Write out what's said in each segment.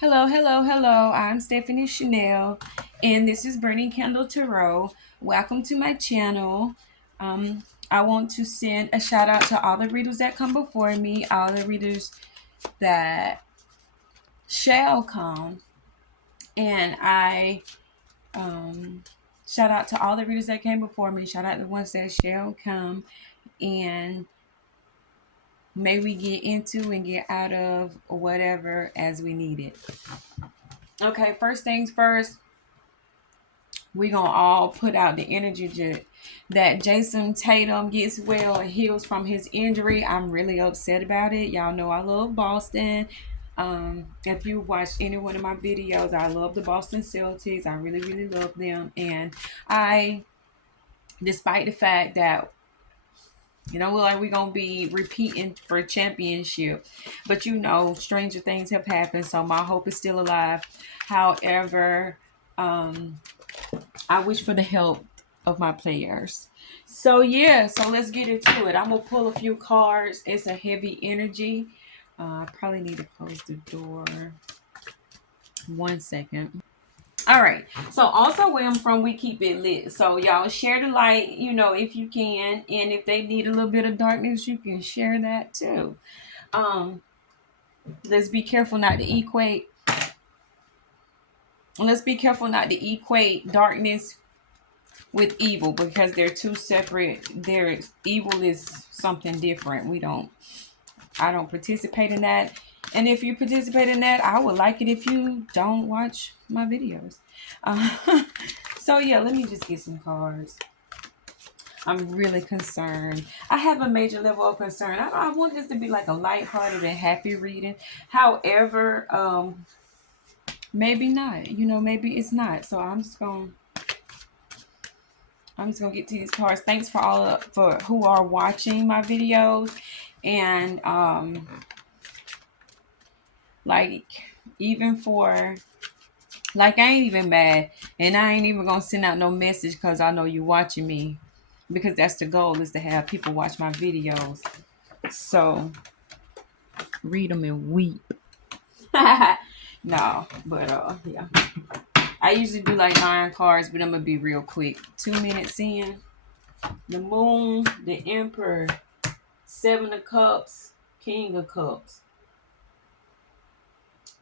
Hello, hello, hello. I'm Stephanie Chanel, and this is Burning Candle Tarot. Welcome to my channel. I want to send a shout out to all the readers that come before me, all the readers that shall come, and I shout out to all the readers that came before me. Shout out to the ones that shall come, and may we get into and get out of whatever as we need it. Okay, first things first. We gonna all put out the energy that Jason Tatum gets well and heals from his injury. I'm really upset about it. Y'all know I love Boston. If you've watched any one of my videos, I love the Boston Celtics. I really, really love them. And I, despite the fact that like we're gonna be repeating for championship, but stranger things have happened, so my hope is still alive. However, I wish for the help of my players. So yeah, so let's get into it. I'm gonna pull a few cards. It's a heavy energy. I probably need to close the door. 1 second. All right. So also where I'm from, we keep it lit. So y'all share the light, if you can, and if they need a little bit of darkness, you can share that too. Let's be careful not to equate. Let's be careful not to equate darkness with evil, because they're two separate. Evil is something different. I don't participate in that. And if you participate in that, I would like it if you don't watch my videos. So yeah, let me just get some cards. I'm really concerned. I have a major level of concern. I want this to be like a lighthearted and happy reading. However, maybe not. Maybe it's not. So I'm just gonna get to these cards. Thanks for for who are watching my videos, and like even for like I ain't even mad, and I ain't even gonna send out no message because I know you watching me, because that's the goal, is to have people watch my videos. So read them and weep. No, but yeah. I usually do like 9 cards, but I'm gonna be real quick. 2 minutes in. The Moon, the Emperor, 7 of Cups, King of Cups.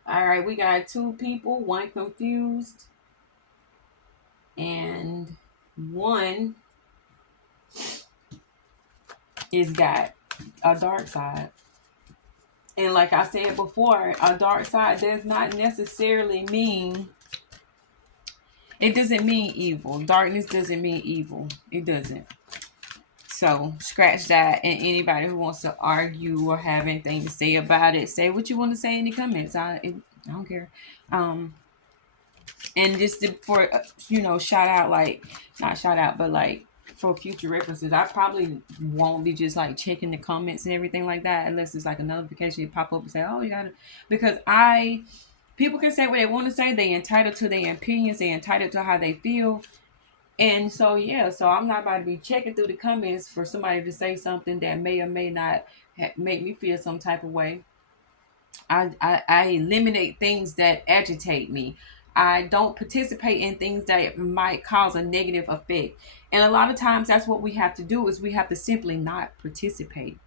All right, we got 2 people, one confused, and one is got a dark side. And like I said before, a dark side does not necessarily mean, it doesn't mean evil. Darkness doesn't mean evil. It doesn't. So scratch that. And anybody who wants to argue or have anything to say about it, say what you want to say in the comments. I don't care. And just for shout out, like not shout out, but like for future references, I probably won't be just like checking the comments and everything like that unless it's like a notification pop up and say, oh, you gotta, because people can say what they want to say. They entitled to their opinions. They entitled to how they feel. And so yeah, so I'm not about to be checking through the comments for somebody to say something that may or may not make me feel some type of way. I eliminate things that agitate me. I don't participate in things that might cause a negative effect. And a lot of times that's what we have to do, is we have to simply not participate.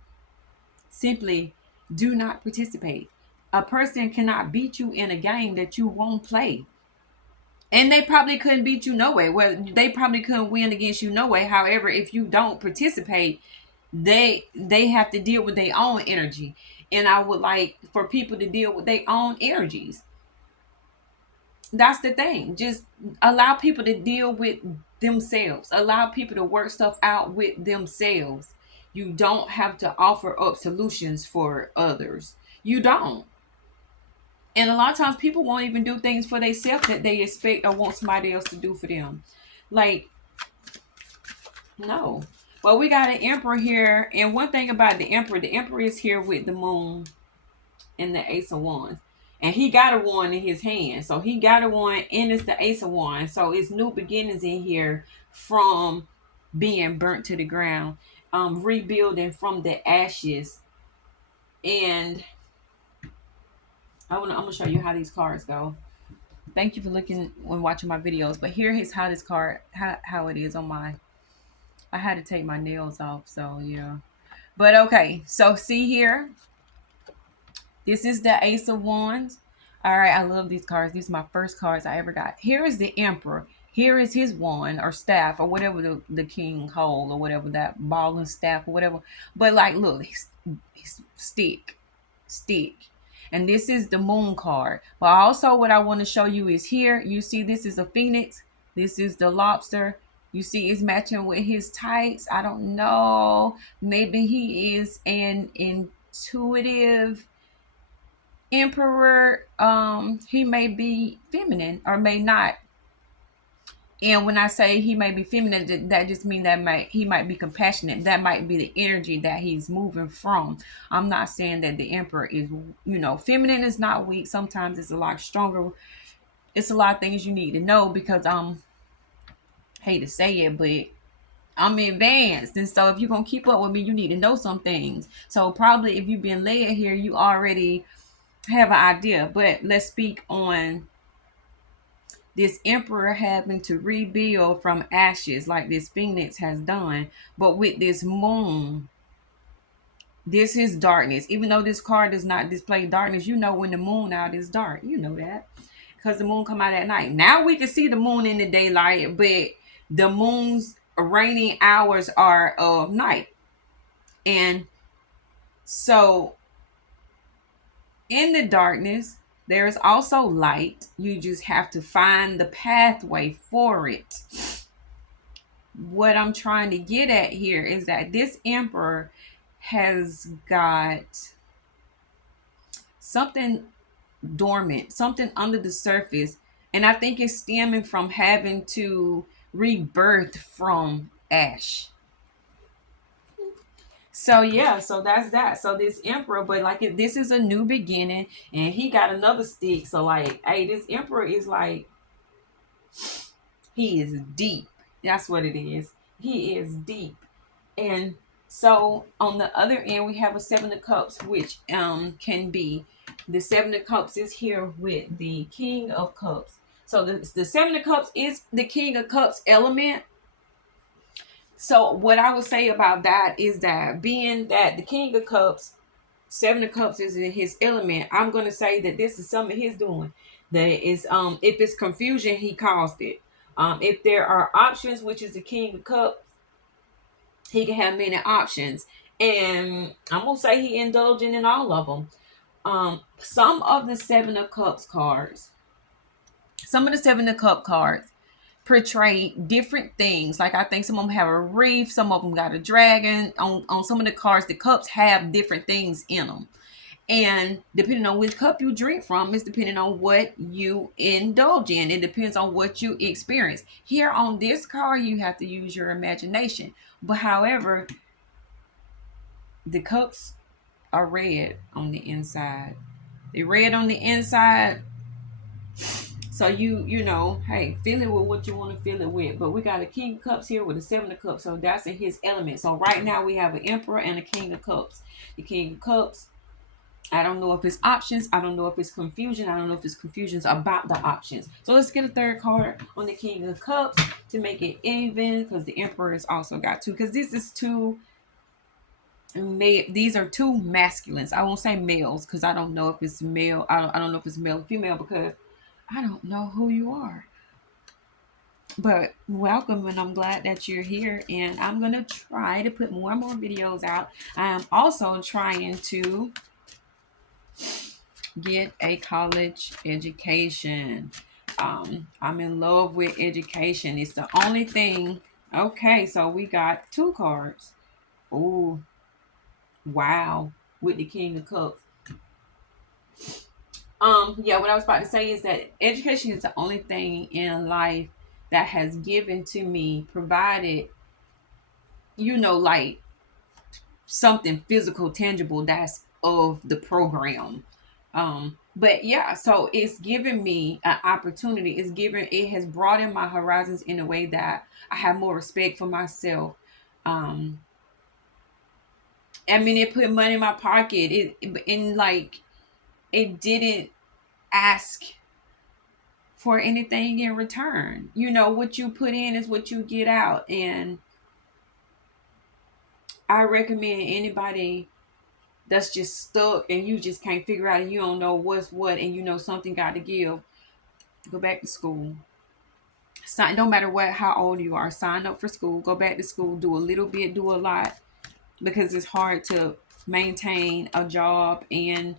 Simply do not participate. A person cannot beat you in a game that you won't play. And they probably couldn't beat you no way. Well, they probably couldn't win against you no way. However, if you don't participate, they have to deal with their own energy. And I would like for people to deal with their own energies. That's the thing. Just allow people to deal with themselves. Allow people to work stuff out with themselves. You don't have to offer up solutions for others. You don't. And a lot of times people won't even do things for themselves that they expect or want somebody else to do for them. Like, no. Well, we got an emperor here. And one thing about the emperor is here with the moon and the ace of wands. And he got a wand in his hand. So he got a wand and it's the ace of wands. So it's new beginnings in here from being burnt to the ground. Rebuilding from the ashes. And I'm gonna show you how these cards go. Thank you for looking when watching my videos. But here is how this card how it is on my. I had to take my nails off, so yeah. But okay, so see here, this is the Ace of Wands. All right, I love these cards. These are my first cards I ever got. Here is the Emperor. Here is his wand or staff or whatever the king hold or whatever that ball and staff or whatever. But like, look, stick, stick. And this is the moon card. But also what I want to show you is here, you see this is a phoenix. This is the lobster. You see it's matching with his tights. I don't know. Maybe he is an intuitive emperor. He may be feminine or may not. And when I say he may be feminine, that just means that he might be compassionate. That might be the energy that he's moving from. I'm not saying that the emperor is, feminine is not weak. Sometimes it's a lot stronger. It's a lot of things you need to know because hate to say it, but I'm advanced. And so if you're gonna keep up with me, you need to know some things. So probably if you've been led here, you already have an idea. But let's speak on this emperor having to rebuild from ashes like this phoenix has done. But with this moon, this is darkness. Even though this card does not display darkness, you know when the moon out is dark. You know that because the moon come out at night. Now we can see the moon in the daylight, but the moon's reigning hours are of night. And so in the darkness, there is also light. You just have to find the pathway for it. What I'm trying to get at here is that this emperor has got something dormant, something under the surface. And I think it's stemming from having to rebirth from ash. So yeah, so that's that. So this emperor, but like this is a new beginning, and he got another stick. So like, hey, this emperor is like he is deep. That's what it is. He is deep. And so on the other end, we have a Seven of Cups, which can be the Seven of Cups is here with the King of Cups. So the Seven of Cups is the King of Cups element. So what I would say about that is that being that the King of Cups, Seven of Cups is in his element, I'm gonna say that this is some of his doing. That is if it's confusion, he caused it. If there are options, which is the King of Cups, he can have many options. And I'm gonna say he indulging in all of them. Some of the Seven of Cups cards, some of the Seven of Cup cards portray different things. Like I think some of them have a reef, some of them got a dragon. On some of the cards, the cups have different things in them. And depending on which cup you drink from, is depending on what you indulge in. It depends on what you experience. Here on this card, you have to use your imagination. But however, the cups are red on the inside. They're red on the inside. So hey, fill it with what you want to fill it with. But we got a King of Cups here with a Seven of Cups. So that's in his element. So right now we have an Emperor and a King of Cups. The King of Cups, I don't know if it's options. I don't know if it's confusion. I don't know if it's confusions about the options. So let's get a third card on the King of Cups to make it even, because the Emperor has also got two. Because this is two. These are two masculines. I won't say males because I don't know if it's male. I don't know if it's male or female because I don't know who you are. But welcome, and I'm glad that you're here. And I'm gonna try to put more and more videos out. I am also trying to get a college education. I'm in love with education. It's the only thing. Okay, so we got two cards. Oh, wow, with the King of Cups. Yeah, what I was about to say is that education is the only thing in life that has given to me, provided, like something physical, tangible that's of the program. But yeah, so it's given me an opportunity. It has broadened my horizons in a way that I have more respect for myself. Um, I mean, it put money in my pocket. It and like it didn't ask for anything in return. You know, what you put in is what you get out. And I recommend anybody that's just stuck and you just can't figure out and you don't know what's what and you know something got to give, go back to school. Sign, no matter what, how old you are, sign up for school, go back to school, do a little bit, do a lot, because it's hard to maintain a job and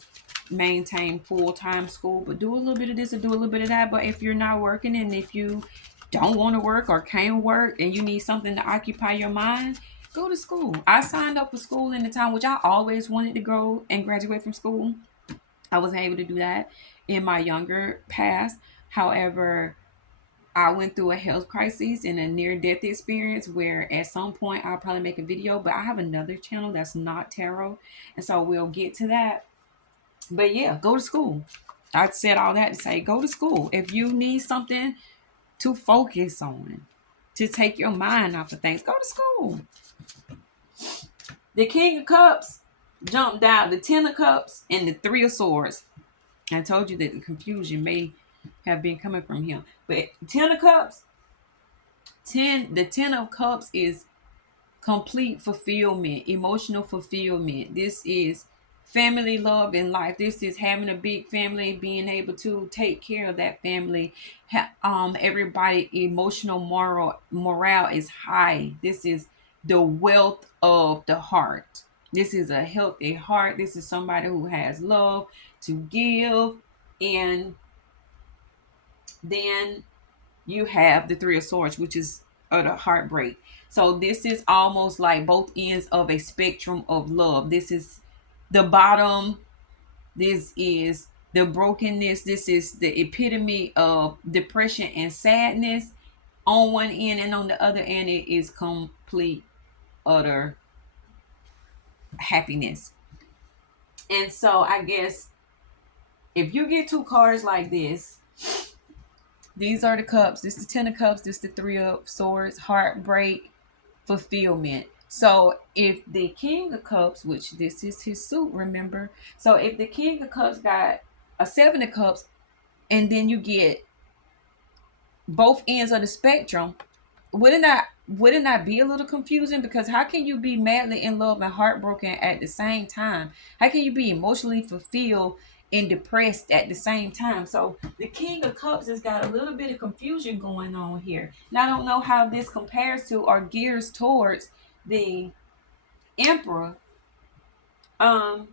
maintain full-time school. But do a little bit of this and do a little bit of that. But if you're not working and if you don't want to work or can't work and you need something to occupy your mind, go to school. I signed up for school in the time which I always wanted to go and graduate from school. I wasn't able to do that in my younger past. However, I went through a health crisis and a near death experience where at some point I'll probably make a video, but I have another channel that's not tarot. And so we'll get to that. But yeah, go to school. I said all that to say go to school. If you need something to focus on, to take your mind off of things, go to school. The King of Cups jumped down, the Ten of Cups, and the Three of Swords. I told you that the confusion may have been coming from him. But Ten of Cups, the Ten of Cups is complete fulfillment, emotional fulfillment. This is family love in life. This is having a big family, being able to take care of that family. Everybody emotional morale is high. This is the wealth of the heart. This is a healthy heart. This is somebody who has love to give. And then you have the Three of Swords, which is the heartbreak. So this is almost like both ends of a spectrum of love. This is the bottom. This is the brokenness. This is the epitome of depression and sadness on one end, and on the other end, it is complete, utter happiness. And so I guess if you get two cards like this, these are the cups. This is the Ten of Cups. This is the Three of Swords. Heartbreak, fulfillment. So if the King of Cups, which this is his suit, remember? So if the King of Cups got a Seven of Cups, and then you get both ends of the spectrum, wouldn't that be a little confusing? Because how can you be madly in love and heartbroken at the same time? How can you be emotionally fulfilled and depressed at the same time? So the King of Cups has got a little bit of confusion going on here. And I don't know how this compares to or gears towards the Emperor. Um,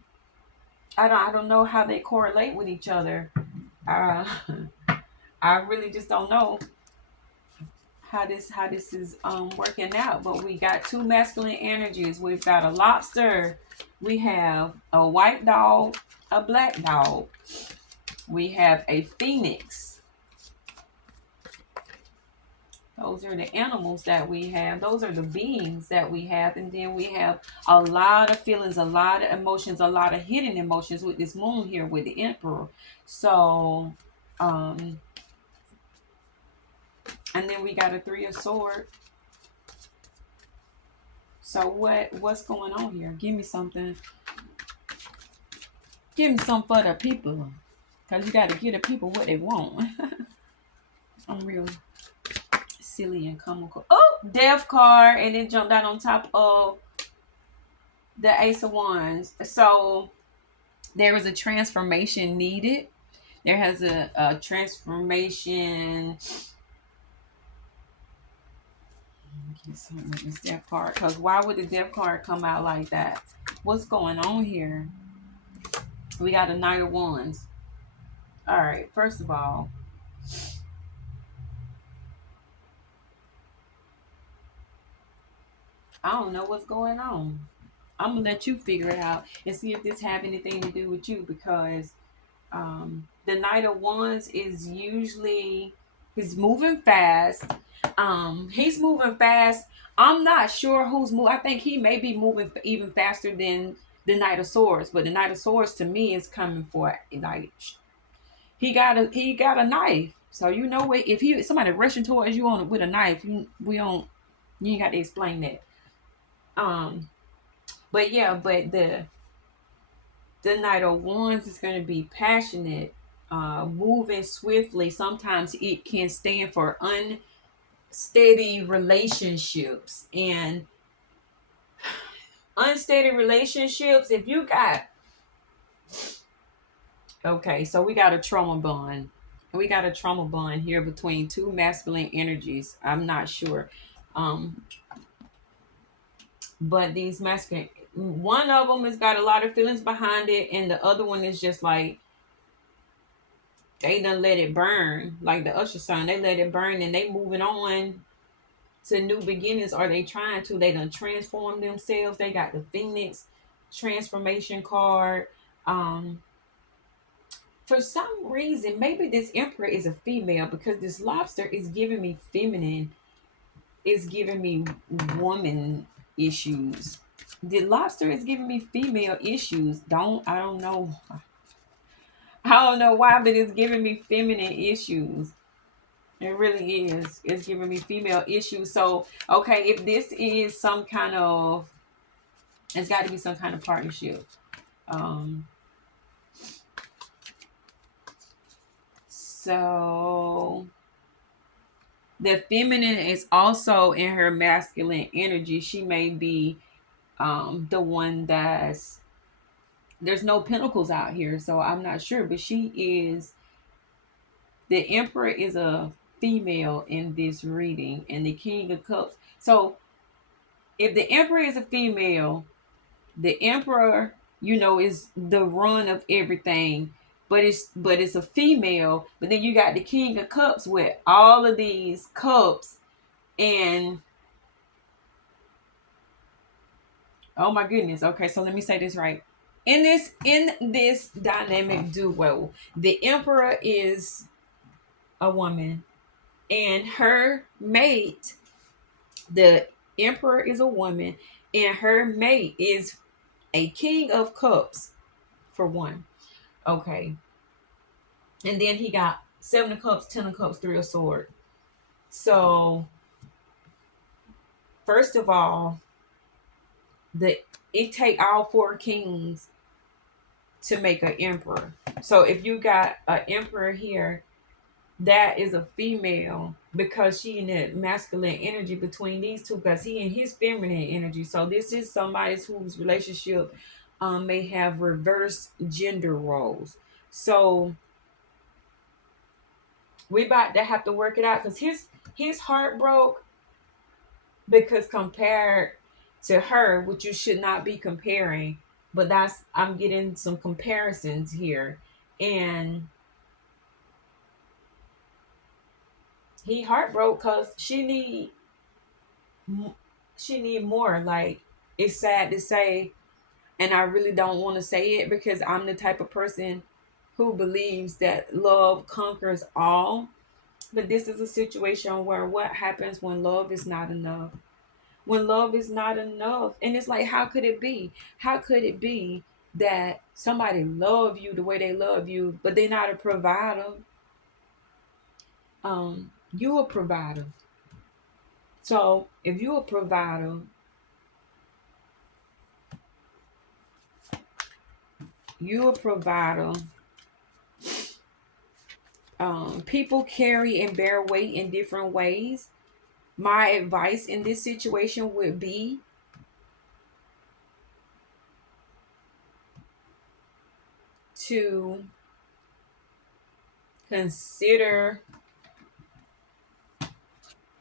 I don't know how they correlate with each other. Uh, I really just don't know how this is working out. But we got two masculine energies. We've got a lobster, we have a white dog, a black dog, we have a phoenix. Those are the animals that we have. Those are the beings that we have. And then we have a lot of feelings, a lot of emotions, a lot of hidden emotions with this moon here with the Emperor. So and then we got a Three of Swords. So what's going on here? Give me something. Give me some for the people. Because you got to give the people what they want. I'm real silly and comical. Oh, Death card. And it jumped out on top of the Ace of Wands. So there is a transformation needed. There has a transformation. Something with this Death card. Because why would the Death card come out like that? What's going on here? We got a Knight of Wands. All right. First of all, I don't know what's going on. I'm gonna let you figure it out and see if this have anything to do with you, because the Knight of Wands is usually he's moving fast. He's moving fast. I'm not sure who's moving. I think he may be moving even faster than the Knight of Swords. But the Knight of Swords to me is coming for like he got a knife. So you know what? If he somebody rushing towards you on with a knife, you ain't got to explain that. Um, but the Knight of Wands is going to be passionate. moving swiftly, sometimes it can stand for unsteady relationships. And unsteady relationships, if you got, okay, so we got a trauma bond. We got a trauma bond here between two masculine energies. I'm not sure. Um, but these masculine, one of them has got a lot of feelings behind it, and the other one is just like, they done let it burn. Like the Usher song, they let it burn and they moving on to new beginnings. Are they trying to? They done transform themselves. They got the Phoenix transformation card. Um, for some reason, maybe this Emperor is a female because this lobster is giving me feminine, is giving me woman issues. The lobster is giving me female issues. I don't know. I don't know why, but it's giving me feminine issues. It really is. It's giving me female issues. So, okay, if this is some kind of, it's got to be some kind of partnership. Um, so the feminine is also in her masculine energy. She may be the one that's, there's no pentacles out here, so I'm not sure, but she is, the Emperor is a female in this reading, and the King of Cups. So if the Emperor is a female, the Emperor, is the run of everything, but it's a female. But then you got the King of Cups with all of these cups, and oh my goodness. Okay, so let me say this right. In this dynamic duo, the Emperor is a woman, and her mate, the Emperor is a woman, and her mate is a King of Cups for one. Okay. And then he got 7 of Cups, 10 of Cups, 3 of Swords. So first of all, it take all 4 kings to make an emperor. So if you got an emperor here, that is a female because she in that masculine energy between these two, because he in his feminine energy. So this is somebody whose relationship may have reverse gender roles. So we about to have to work it out because his heart broke because compared to her, which you should not be comparing, but that's, I'm getting some comparisons here, and he heartbroke because she need more. Like, it's sad to say, and I really don't want to say it because I'm the type of person who believes that love conquers all. But this is a situation where what happens when love is not enough? When love is not enough. And it's like, how could it be? How could it be that somebody love you the way they love you, but they're not a provider? You a provider. So if you a provider, you a provider. People carry and bear weight in different ways. My advice in this situation would be to consider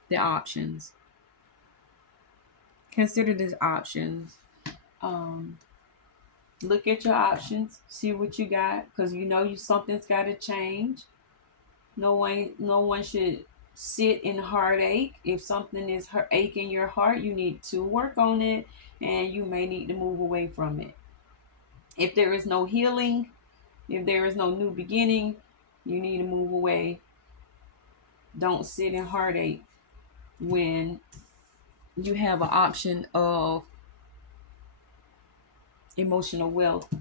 the options. Consider the options. Um, Look at your options. See what you got, because something's got to change. No one should sit in heartache. If something is aching your heart, you need to work on it, and you may need to move away from it. If there is no healing, if there is no new beginning, you need to move away. Don't sit in heartache when you have an option of emotional wealth.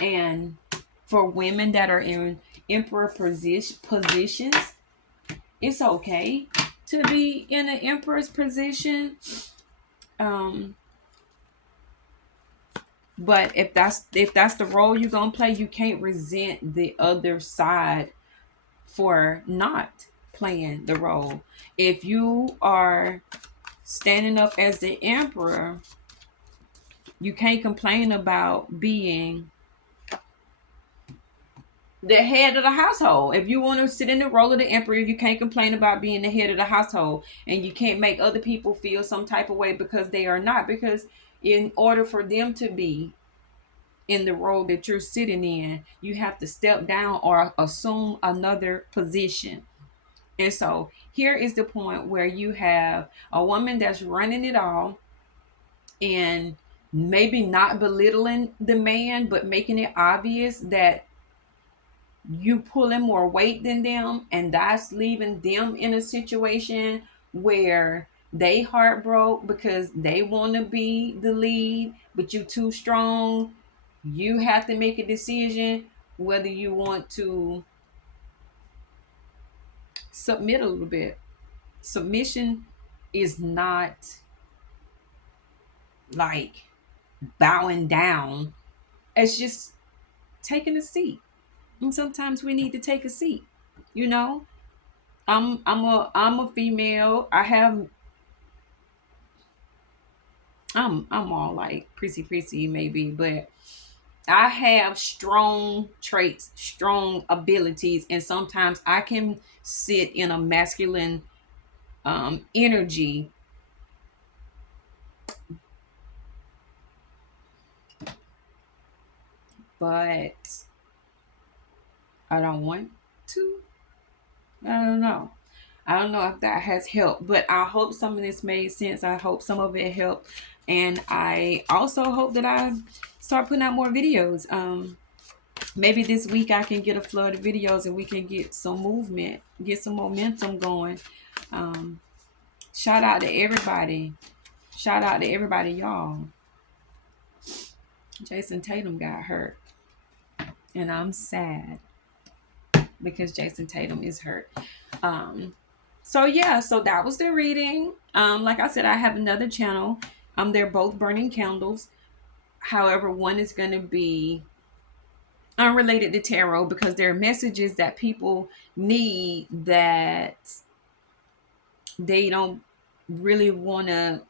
And for women that are in emperor positions, it's okay to be in an emperor's position. Um, But if that's the role you're gonna play, you can't resent the other side for not playing the role. If you are standing up as the emperor, you can't complain about being the head of the household. If you want to sit in the role of the emperor, you can't complain about being the head of the household. And you can't make other people feel some type of way because they are not. Because in order for them to be in the role that you're sitting in, you have to step down or assume another position. And so here is the point where you have a woman that's running it all and maybe not belittling the man, but making it obvious that you pulling more weight than them, and that's leaving them in a situation where they heartbroke because they want to be the lead, but you too strong. You have to make a decision whether you want to submit a little bit. Submission is not like bowing down. It's just taking a seat. And sometimes we need to take a seat. You know, I'm a female. I'm all like prissy maybe, but I have strong traits, strong abilities, and sometimes I can sit in a masculine energy, but I don't want to. I don't know. I don't know if that has helped, but I hope some of this made sense. I hope some of it helped. And I also hope that I start putting out more videos. Maybe this week I can get a flood of videos and we can get some movement, get some momentum going. Um, Shout out to everybody. Shout out to everybody, y'all. Jason Tatum got hurt. And I'm sad because Jason Tatum is hurt. Um, so yeah, so that was the reading. Like I said, I have another channel. They're both burning candles. However, one is going to be unrelated to tarot because there are messages that people need that they don't really want to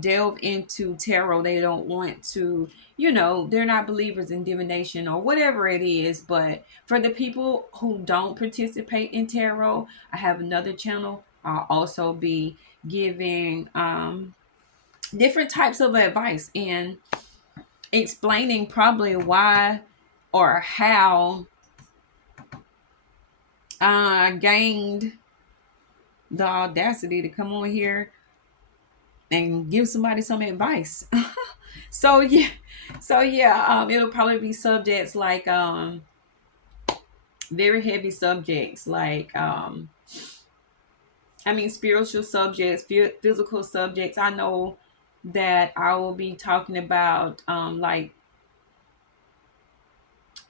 delve into tarot. They don't want to, they're not believers in divination or whatever it is. But for the people who don't participate in tarot, I have another channel. I'll also be giving different types of advice and explaining probably why or how I gained the audacity to come on here and give somebody some advice. so yeah, it'll probably be subjects like very heavy subjects like spiritual subjects, physical subjects. I know that I will be talking about like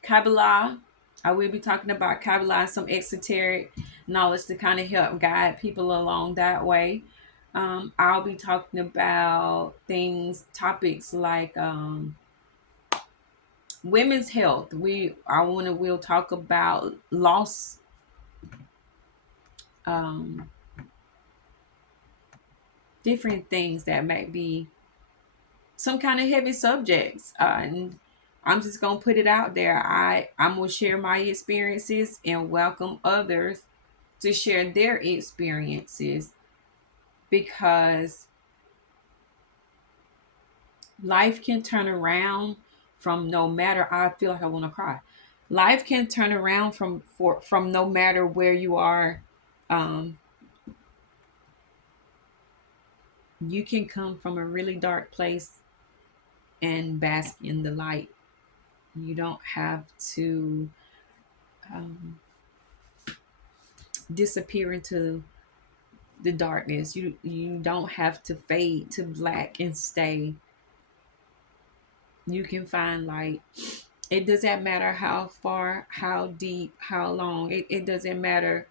Kabbalah. I will be talking about Kabbalah and some esoteric knowledge to kind of help guide people along that way. I'll be talking about topics like women's health. We'll talk about loss, um, different things that might be some kind of heavy subjects. And I'm just gonna put it out there. I'm gonna share my experiences and welcome others to share their experiences because life can turn around from no matter. I feel like I want to cry. Life can turn around from no matter where you are. Um, you can come from a really dark place and bask in the light. You don't have to um, disappear into the darkness. You don't have to fade to black and stay. You can find light. It doesn't matter how far, how deep, how long. It doesn't matter.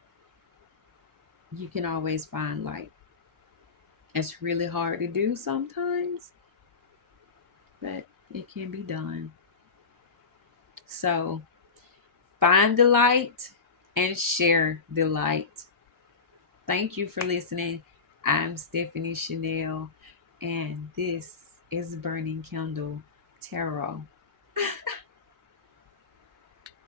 You can always find light. It's really hard to do sometimes, but it can be done. So find the light and share the light. Thank you for listening. I'm Stephanie Chanel, and this is Burning Candle Tarot.